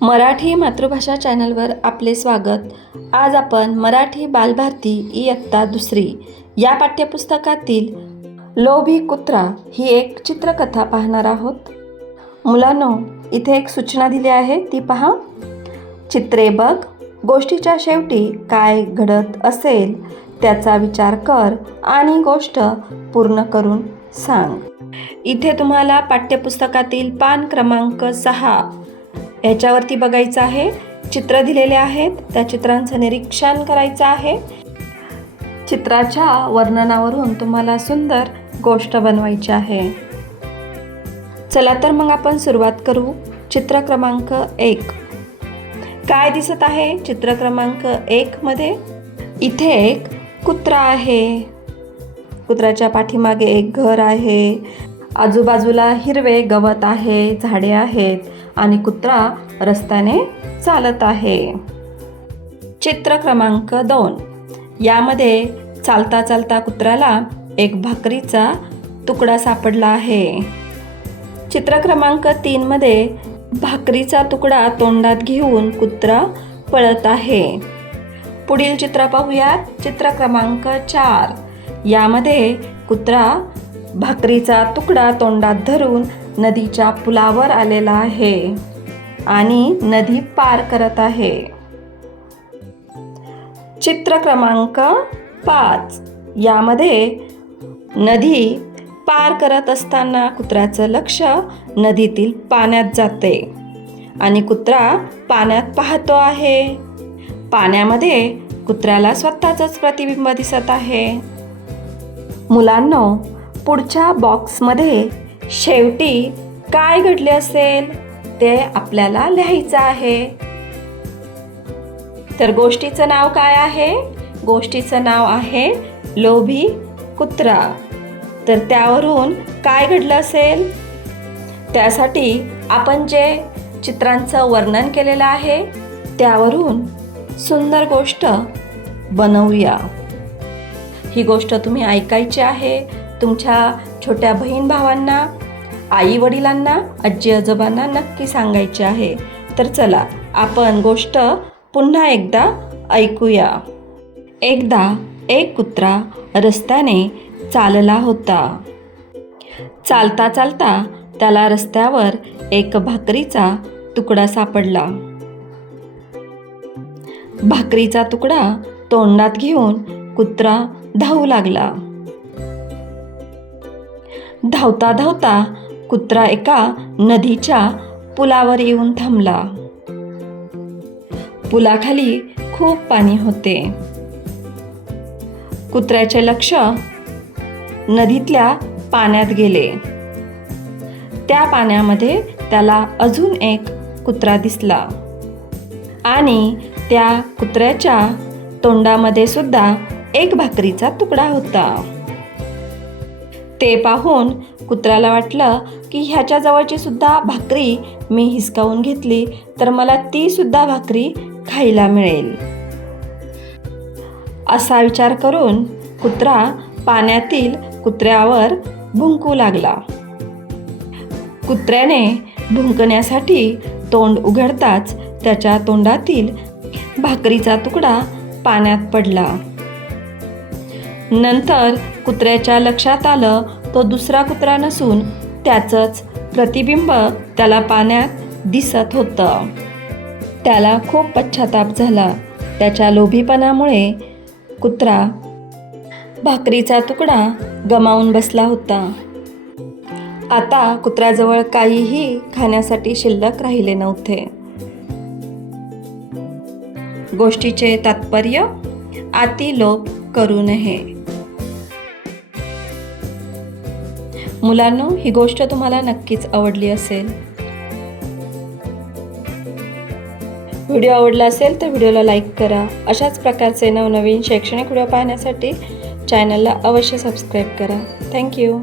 मराठी मातृभाषा चॅनलवर आपले स्वागत। आज आपण मराठी बालभारती इयत्ता दुसरी या पाठ्यपुस्तकातील लोभी कुत्रा ही एक चित्रकथा पाहणार आहोत। मुलांनो, इथे एक सूचना दिली आहे ती पहा। चित्रे बघ, गोष्टीच्या शेवटी काय घडत असेल त्याचा विचार कर आणि गोष्ट पूर्ण करून सांग। इथे तुम्हाला पाठ्यपुस्तकातील पान क्रमांक 6 याच्यावरती बघायचं आहे। चित्र दिलेले आहेत, त्या चित्रांचं निरीक्षण करायचं आहे। चित्राच्या वर्णनावरून तुम्हाला सुंदर गोष्ट बनवायची आहे। चला तर मग आपण सुरुवात करू। चित्र क्रमांक 1 काय दिसत आहे? चित्र क्रमांक 1 मध्ये इथे एक कुत्रा आहे। कुत्र्याच्या पाठीमागे एक घर आहे। आजूबाजूला हिरवे गवत आहे, झाडे आहेत आणि कुत्रा रस्त्याने चालत आहे। चित्र क्रमांक 2 यामध्ये चालता चालता कुत्र्याला एक भाकरीचा तुकडा सापडला आहे। चित्र क्रमांक 3 मध्ये भाकरीचा तुकडा तोंडात घेऊन कुत्रा पळत आहे। पुढील चित्र पाहूयात। चित्र क्रमांक 4 यामध्ये कुत्रा भाकरीचा तुकडा तोंडात धरून नदीच्या पुलावर आलेला आहे आणि नदी पार करत आहे। चित्र क्रमांक 5 यामध्ये नदी पार करत असताना कुत्र्याचं लक्ष नदीतील पाण्यात जाते आणि कुत्रा पाण्यात पाहतो आहे। पाण्यामध्ये कुत्र्याला स्वतःचंच प्रतिबिंब दिसत आहे। मुलांनो, पुढच्या बॉक्समध्ये शेवटी काय घडले असेल ते आपल्याला लिहायचं आहे। तर गोष्टीचं नाव काय आहे? गोष्टीचं नाव आहे लोभी कुत्रा। तर त्यावरून काय घडलं असेल त्यासाठी आपण जे चित्रांचं वर्णन केलेलं आहे त्यावरून सुंदर गोष्ट बनवूया। ही गोष्ट तुम्ही ऐकायची आहे। तुमच्या छोट्या बहीण भावांना, आई वडिलांना, आजी आजोबांना नक्की सांगायची आहे। तर चला आपण गोष्ट पुन्हा एकदा ऐकूया। एकदा एक कुत्रा रस्त्याने चालला होता। चालता चालता त्याला रस्त्यावर एक भाकरीचा तुकडा सापडला। भाकरीचा तुकडा तोंडात घेऊन कुत्रा धावू लागला। धावता धावता कुत्रा एका नदीच्या पुलावर येऊन थांबला। पुलाखाली खूप पाणी होते। कुत्र्याचे लक्ष नदीतल्या पाण्यात गेले। त्या पाण्यामध्ये त्याला अजून एक कुत्रा दिसला आणि त्या कुत्र्याच्या तोंडामध्ये सुद्धा एक भाकरीचा तुकडा होता। ते पाहून कुत्र्याला वाटलं की ह्याच्या जवळची सुद्धा भाकरी मी हिसकावून घेतली तर मला ती सुद्धा भाकरी खायला मिळेल। असा विचार करून कुत्रा पाण्यातील कुत्र्यावर भुंकू लागला। कुत्र्याने भुंकण्यासाठी तोंड उघडताच त्याच्या तोंडातील भाकरीचा तुकडा पाण्यात पडला। नंतर कुत्र्याच्या लक्षात आलं तो दुसरा कुत्रा नसून त्याचंच प्रतिबिंब त्याला पाण्यात दिसत होतं। त्याला खूप पश्चाताप झाला। त्याच्या लोभीपणामुळे कुत्रा भाकरीचा तुकडा गमावून बसला होता। आता कुत्र्याजवळ काहीही खाण्यासाठी शिल्लक राहिले नव्हते। गोष्टीचे तात्पर्य: अति लोभ करू नये। मुलांनो, ही गोष्ट तुम्हाला नक्कीच आवडली असेल। व्हिडिओ आवडला असेल तर व्हिडिओला लाईक करा। अशाच प्रकारचे नवनवीन शैक्षणिक व्हिडिओ पाहण्यासाठी चॅनलला अवश्य सबस्क्राईब करा। थँक्यू।